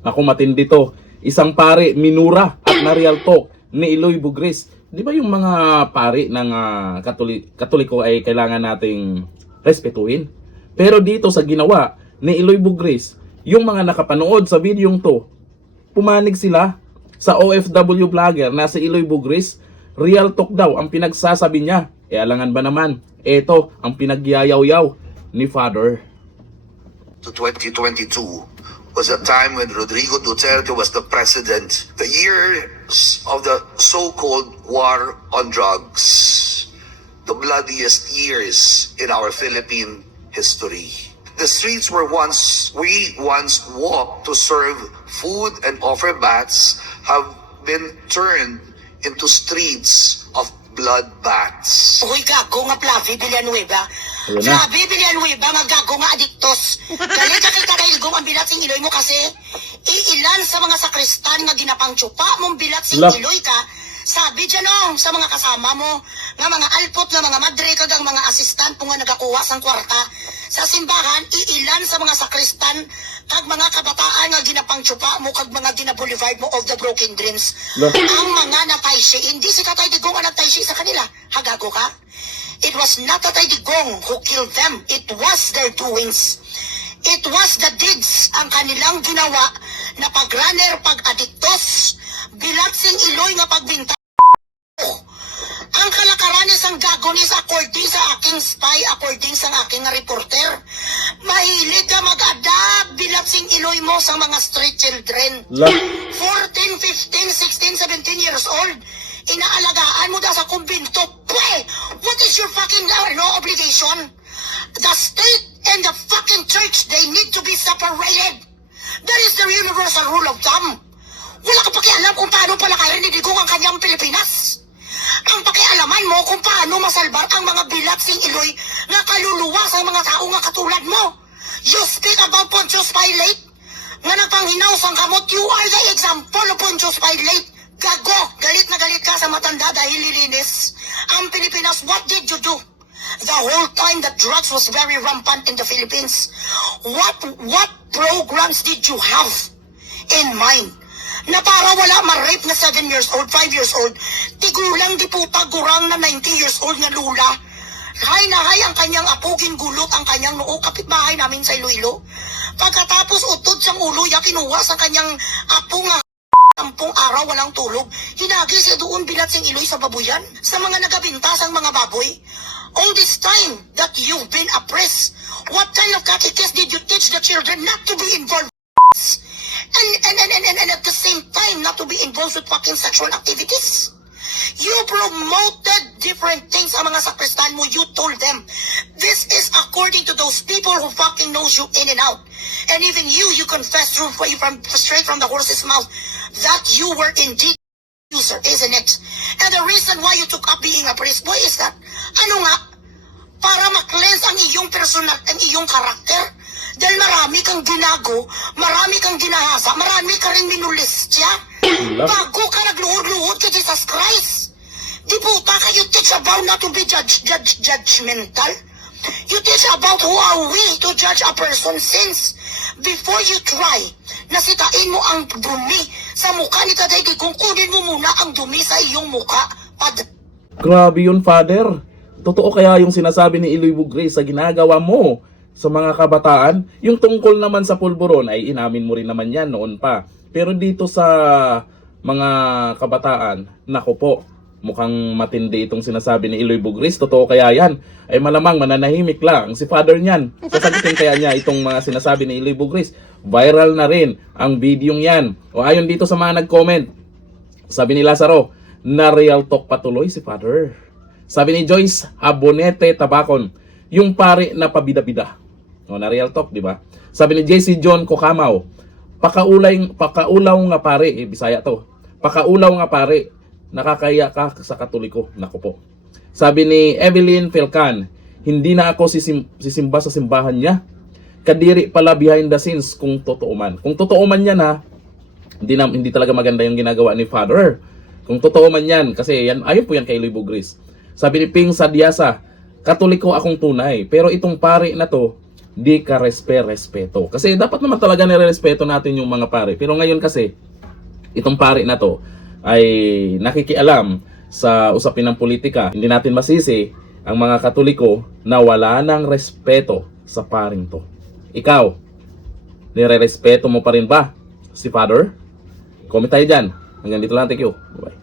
Ako matindi to. Isang pare, minura at na-real talk ni Eloy Bugris. Di ba yung mga pare ng Katoliko ay kailangan nating respetuhin? Pero dito sa ginawa ni Eloy Bugris, yung mga nakapanood sa videong to, pumanig sila sa OFW vlogger na si Eloy Bugris. Real talk daw ang pinagsasabi niya. E alangan ba naman, eto ang pinagyayaw-yaw ni Father. To 2022 was a time when Rodrigo Duterte was the president. The years of the so-called war on drugs. The bloodiest years in our Philippine history. The streets we once walked to serve food and offer baths have been turned into streets of bloodbaths. Uy, gago nga Flavie Villanueva. Ayun na. Flavie Villanueva, nga gago nga adiktos. Galit ka kita dahil gong ang bilat sing Iloy mo kasi iilan sa mga sakristan nga ginapang tsupa mong bilat sing Lap. Iloy ka. Sabi dyan sa mga kasama mo, nga mga alpot nga mga madre kag ang mga asistant po nga nagakuha sang kwarta. Sa simbahan, iilan sa mga sakristan kag mga kabataan nga ginapang tsupa mo kag mga ginaboulevard mo of the broken dreams. Lap. Ang mga natayshi, hindi si Tatay Digong ang natayshi sa kanila. Hagago ka? It was not Tatay Digong who killed them. It was their doings. It was the deeds ang kanilang ginawa na pag-runner, pag-adiktos, bilat sing Iloy nga pagbinta. Ang kalakaran isang gagonis according sa aking spy, according sa aking reporter. Mahilig ka mag-adapt bilat sing Iloy mo sa mga street children. 14, 15, 16, 17 years old. Inaalagaan mo daw sa kumbinto. Pwe! What is your fucking obligation? The state and the fucking church, they need to be separated. That is the universal rule of thumb. Wala ka pakialam kung paano palakarin ni Digong ang kanyang Pilipinas. Ang pakialaman mo kung paano masalbar ang mga bilat sing Iloy na kaluluwa sa mga tao nga katulad mo. You speak about Pontius Pilate nga nagpanghinaw sang kamot. You are the example of Pontius Pilate. Gago, galit na galit ka sa matanda dahil lilinis. Ang Pilipinas, what did you do? The whole time that drugs was very rampant in the Philippines. What programs did you have in mind? Na para wala ma-rape na 7 years old, 5 years old, tigulang di puta gurang na 90 years old na lula. Hay na hay ang kanyang apo, gulot ang kanyang noo, kapitbahay namin sa Iloilo. Pagkatapos utod siyang ulo, kinuha sa kanyang apo nga 10 araw walang tulog, hinagi siya doon bilat sing Iloy sa babuyan, sa mga nagabintas ang mga baboy. All this time that you've been oppressed, what kind of catechist did you teach the children not to be involved? And at the same time, not to be involved with fucking sexual activities. You promoted different things sa mga sakristan mo. You told them, this is according to those people who fucking knows you in and out. And even you confess straight from the horse's mouth that you were indeed a user, isn't it? And the reason why you took up being a priest, boy, is that, ano nga, para ma-cleanse ang iyong personal, ang iyong karakter. Dahil marami kang ginago, marami kang ginahasa, marami ka rin minulistya. Bago ka nagluhod-luhod kay Jesus Christ. Di puta ka, you teach about not to be judgmental. You teach about who are we to judge a person's sins. Before you try, nasitain mo ang dumi sa mukha ni Tatay Digong, kunin mo muna ang dumi sa iyong mukha. Grabe yun, Father. Totoo kaya yung sinasabi ni Eloy Bugris sa ginagawa mo sa mga kabataan? Yung tungkol naman sa pulburon ay inamin mo rin naman yan noon pa. Pero dito sa mga kabataan, nako po, mukhang matindi itong sinasabi ni Eloy Bugris. Totoo kaya yan? Ay malamang mananahimik lang si Father niyan. Sasagutin kaya niya itong mga sinasabi ni Eloy Bugris. Viral na rin ang videong yan. O ayon dito sa mga nag-comment, sabi ni Lazaro, na real talk patuloy si Father. Sabi ni Joyce Abonete Tabacon, yung pare na pabida-bida. O, na real talk, di ba? Sabi ni JC John Kokamaw, pakaulaw nga pare, Bisaya to. Pakaulaw nga pare, nakakaya ka sa Katoliko. Naku po. Sabi ni Evelyn Felcan, hindi na ako sisimba sa simbahan niya. Kadiri pala behind the scenes kung totoo man. Kung totoo man yan ha, hindi talaga maganda yung ginagawa ni Father. Kung totoo man yan, kasi yan, ayun po yan kay Eloy Bugris. Sabi ni Ping Sadyasa, Katoliko akong tunay, pero itong pare na to, di ka respeto. Kasi dapat naman talaga nire-respeto natin yung mga pare. Pero ngayon kasi, itong pare na to ay nakikialam sa usapin ng politika. Hindi natin masisi ang mga Katoliko na wala ng respeto sa paring to. Ikaw, nire-respeto mo pa rin ba si Father? Comment tayo dyan. Hanggang dito lang. Thank you. Bye-bye.